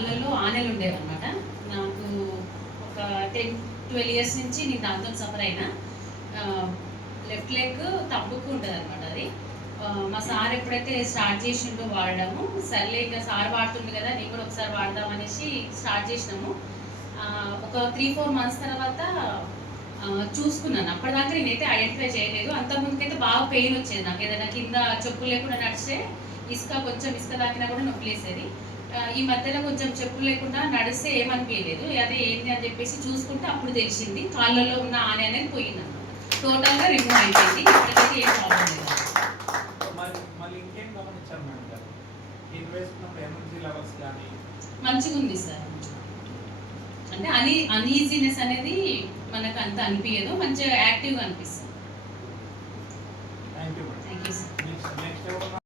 కాళ్ళల్లో ఆనెలు ఉండేవి అనమాట నాకు ఒక టెన్ ట్వెల్వ్ ఇయర్స్ నుంచి నేను దాంతో సఫర్ అయినా. లెఫ్ట్ లెగ్ తప్పుకు ఉంటుంది అనమాట అది మా సార్ ఎప్పుడైతే స్టార్ట్ చేసిండో వాడడము సర్లే ఇంకా సార్ వాడుతుండే కదా నేను కూడా ఒకసారి వాడదాం అనేసి స్టార్ట్ చేసినాము. ఒక త్రీ ఫోర్ మంత్స్ తర్వాత చూసుకున్నాను. అప్పటిదాకా నేనైతే ఐడెంటిఫై చేయలేదు. అంతకుముందుకైతే బాగా పెయిన్ వచ్చేది నాకు. ఏదైనా కింద చెప్పు లేకుండా నడిచే ఇసుక కొంచెం ఇసుక తాకినా కూడా నొప్పి లేసేది ఈ మధ్యలో కొంచెం చెప్పులు లేకుండా నడిస్తే ఏమనిపించలేదు. అదే ఏంటి అని చెప్పేసి చూసుకుంటే అప్పుడు తెలిసింది. కాళ్ళలో ఉన్న ఆనే అనేది పోయింది టోటల్గా రిమూవ్ అయిపోయింది. ఇప్పటికైతే ఏం ప్రాబ్లం లేదు. మంచిగా ఉంది సార్. అంటే అనీ అన్ఈజీనెస్ అనేది మనకు అంత అనిపించదు. మంచిగా యాక్టివ్గా అనిపిస్తుంది.